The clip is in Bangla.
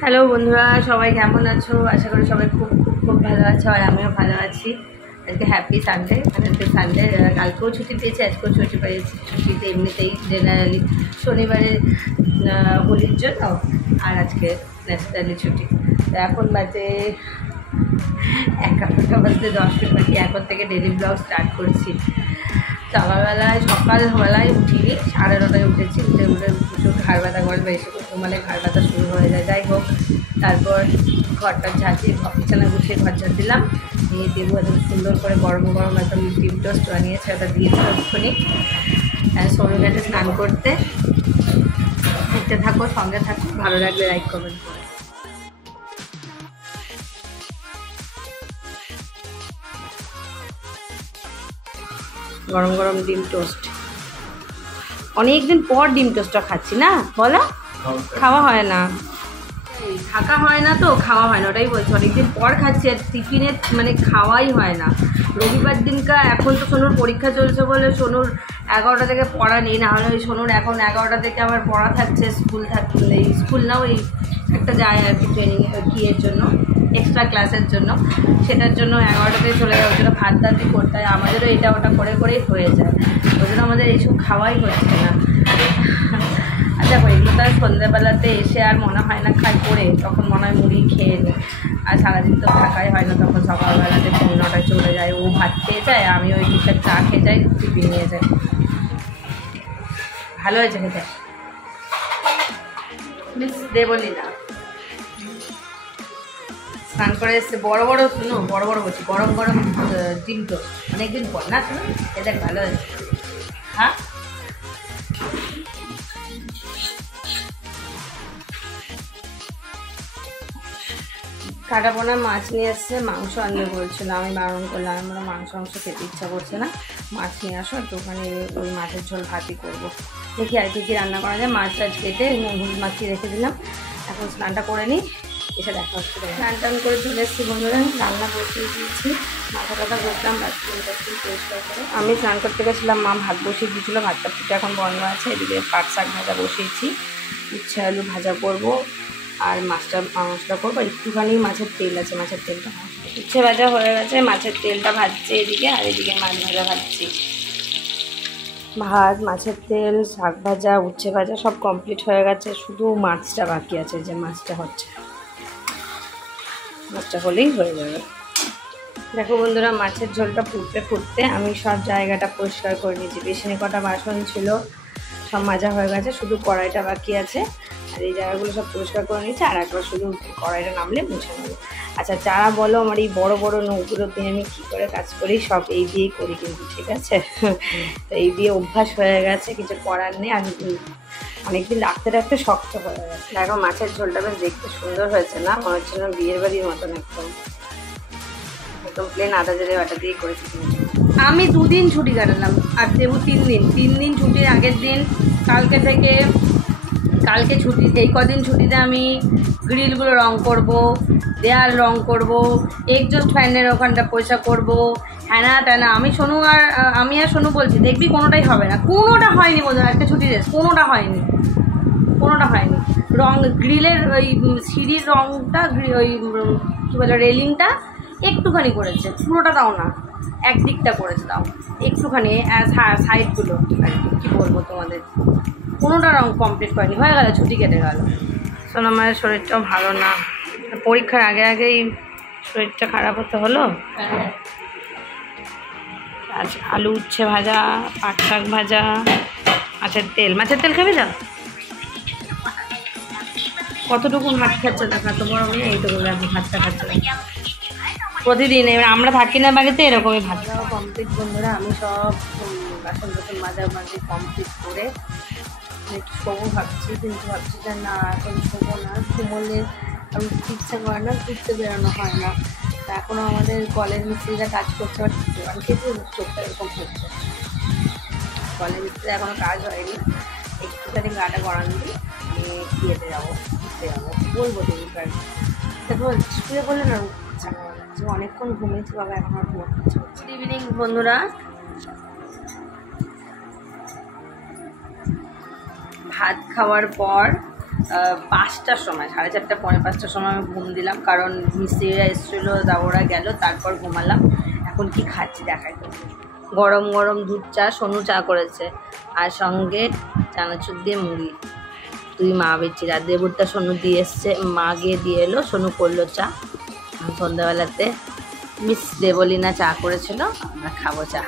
হ্যালো বন্ধুরা, সবাই কেমন আছো? আশা করি সবাই খুব খুব খুব ভালো আছো, আর আমিও ভালো আছি। আজকে হ্যাপি সানডে, আজকে সানডে, কালকেও ছুটি পেয়েছি, আজকেও ছুটি পেয়েছি। ছুটিতে এমনিতেই জেনারেলি শনিবারের হোলির জন্য, আর আজকে ন্যাচারালি ছুটি। তো এখন বাজে 11টা বাজতে 10 মিনিট বাকি। এখন থেকে ডেলি ব্লগ স্টার্ট করছি। সকালবেলায় উঠিনি, 9:30টায় উঠেছি। উঠে প্রচুর ঘাড় ব্যথা করে, বেশি ঘুমালে ঘাড় ব্যথা শুরু হয়ে যায়। যাই হোক, তারপর ঘরটা ঝাঁটিয়ে বিছানা গুছিয়ে ঘর ঝাঁট দিলাম। দিয়ে দেবু একদম সুন্দর করে গরম গরম একদম ডিম টোস্ট বানিয়েছে, ওটা দিয়েছিল এক্ষুনি সরু গেছে স্নান করতে। দেখতে থাকো, সঙ্গে থাকো, ভালো লাগলে লাইক কমেন্ট করো। গরম গরম ডিম টোস্ট, অনেকদিন পর ডিম টোস্টটা খাচ্ছি না, বলো? খাওয়া হয় না, থাকা হয় না, তো খাওয়া হয় না, ওটাই বলছি। অনেকদিন পর খাচ্ছি, আর টিফিনে মানে খাওয়াই হয় না। রবিবার দিনকা এখন তো সোনুর পরীক্ষা চলছে বলে সোনুর 11টা থেকে পড়া নেই, না হলে ওই সোনুর এখন 11টা থেকে আবার পড়া থাকছে, স্কুল থাকছে, এই স্কুল না, ওই একটা যায় আর কি ট্রেনিং কিয়ের জন্য, এক্সট্রা ক্লাসের জন্য, সেটার জন্য 11টা থেকে চলে যায়। ওই জন্য ভাত দাঁতি করতে হয়, আমাদেরও এটা ওটা করে করেই হয়ে যায়। ওই জন্য আমাদের এইসব খাওয়াই হচ্ছে না। আচ্ছা, এগুলো তার সন্ধ্যাবেলাতে এসে আর মনে হয় না খাই করে, তখন মনে হয় মুড়ি খেয়ে নিই। আর সারাদিন তো থাকাই হয় না, তখন সকালবেলাতে 9টায় চলে যায়, ও ভাত খেয়ে যায়, আমি ওই দুটা চা খেয়ে যাই, টিফিন নিয়ে যাই। ভালো হয়েছে খেতে, দে বলি না। স্নান করে এসছে, বড় বড় শুনো, বড় বড় বলছি, গরম গরম ডিম তো অনেকদিন পর না, শুনো এ দেখ, ভালো হয়েছে। হ্যাঁ, কাটাপোনা মাছ নিয়ে এসছে, মাংস আনবে বলছিল, আমি বারণ করলাম, আমরা মাংস খেতে ইচ্ছা করছে না, মাছ নিয়ে আসো, একটু ওখানে ওই মাছের ঝোল ভাতই করবো। দেখি আর কি রান্না করা যায়। মাছ টাছ কেটে হলুদ মাখিয়ে রেখে দিলাম, এখন স্নানটা করে নিই, এসে দেখা হচ্ছে। স্নান টান করে চলে এসেছি বন্ধুরা, রান্না বসিয়ে দিয়েছি, মাথা টাথা বসলাম, বাথরুমটা পরিষ্কার করে। আমি স্নান করতে গেছিলাম, মা ভাত বসিয়ে দিয়েছিলো, ভাতটা ফুটে এখন বন্ধ আছে। এদিকে পাট শাক ভাজা বসিয়েছি, উচ্ছে আলু ভাজা করবো, আর মাছটা করবো। একটুখানি মাছের তেল আছে, মাছের তেলটা উচ্ছে ভাজা হয়ে গেছে, মাছের তেলটা ভাজছে এদিকে, আর এদিকে মাছ ভাজা ভাজছি। ভাত, মাছের তেল, শাক ভাজা, উচ্ছে ভাজা সব কমপ্লিট হয়ে গেছে, শুধু মাছটা বাকি আছে, যে মাছটা হচ্ছে, মাছটা হলেই হয়ে যাবে। দেখো বন্ধুরা, মাছের ঝোলটা ফুটতে ফুটতে আমি সব জায়গাটা পরিষ্কার করে নিয়েছি। বেসিনে কটা বাসন ছিল সব মাজা হয়ে গেছে, শুধু কড়াইটা বাকি আছে, আর এই জায়গাগুলো সব পরিষ্কার করে নিয়েছি, আর একবার শুধু কড়াইটা নামলে মুছে নেবো। আচ্ছা, যারা বলো আমার এই বড় বড় নখগুলো দিয়ে আমি কী করে কাজ করি, সব এই দিয়েই করি কিন্তু, ঠিক আছে? তো এই দিয়ে অভ্যাস হয়ে গেছে, কিছু করার নেই। আর অনেকদিন রাখতে রাখতে শক্ত হয়ে গেছে। দেখো মাছের ঝোলটা বেশ দেখতে সুন্দর হয়েছে না? মনে হচ্ছে না বিয়ের বাড়ির মতন, একদম একদম প্লেন আদা জিরে বাটা দিয়ে করেছি। আমি 2 দিন ছুটি কাটালাম, আর দেবু 3 দিন ছুটির আগের দিন, কালকে ছুটি, এই কদিন ছুটিতে আমি গ্রিলগুলো রং করব, দেয়াল রং করব, এক্সজস্ট ফ্যানের ওখানটা পয়সা করব, হ্যানা ট্যানা। আমি আর সোনু বলছি, দেখবি কোনোটাই হবে না, কোনোটা হয়নি বোধহয়, একটা ছুটি রেস, কোনোটা হয়নি। রং গ্রিলের ওই সিঁড়ির রংটা, ওই কী বলে রেলিংটা একটুখানি করেছে, পুরোটা তাও না, একদিকটা করেছে তাও একটুখানি, সাইডগুলো কী বলবো তোমাদের, কোনোটা রং কমপ্লিট করেনি, হয়ে গেল, ছুটি কেটে গেল। সোনামায়ের শরীরটাও ভালো না, পরীক্ষার আগেই শরীরটা খারাপ হতে হলো। আজ আলু উচ্ছে ভাজা, পাট শাক ভাজা, মাছের তেল খাবি যা। কতটুকু ভাত খাচ্ছে দেখা, তো বড় মেয়ে এইটুকু এখন ভাতটা খাচ্ছে প্রতিদিন। এবার আমরা থাকি না বাড়িতে, এরকমই ভাত খাওয়া কমপ্লিট বন্ধুরা। আমি সব বাসন মাঝামাঝি কমপ্লিট করে একটু শোবো ভাবছি, কিন্তু ভাবছি যে না, এখন শোবো না, ঘুমোলে আমি ইচ্ছা করে না, ঘুরতে বেরোনো হয় না। তা এখনও আমাদের কলের মিস্ত্রিরা কাজ করছে, বাট জোয়ান খেতে চোখটা এরকম হচ্ছে, কলের মিস্ত্রি এখনও কাজ হয়নি। একটুখানি গাটা গড়ান দিই, আমি ইয়েতে যাবো, ঘুরতে যাবো, বলবো দেখি। দেখো শুয়ে বললে না ইচ্ছা করে লাগছে, অনেকক্ষণ ঘুমিয়েছি বাবা, এখন আর ঘুমাতে ইচ্ছা করছে। গুড ইভিনিং বন্ধুরা, ভাত খাওয়ার পর 5টার সময়, 4:30 পৌনে 5টার সময় আমি ঘুম দিলাম, কারণ মিস্ত্রিরা এসেছিলো, ওরা গেল, তারপর ঘুমালাম। এখন কি খাচ্ছি দেখাই তো। গরম গরম দুধ চা, সোনু চা করেছে, আর সঙ্গে চানাচুর দিয়ে মুড়ি। তুই মা বেচি রাত দেবুরটা সোনু দিয়ে এসছে, মা গিয়ে দিয়ে এলো, সোনু করলো চা। সন্ধ্যাবেলাতে মিস দেবলিনা চা করেছিল, আমরা খাবো চা।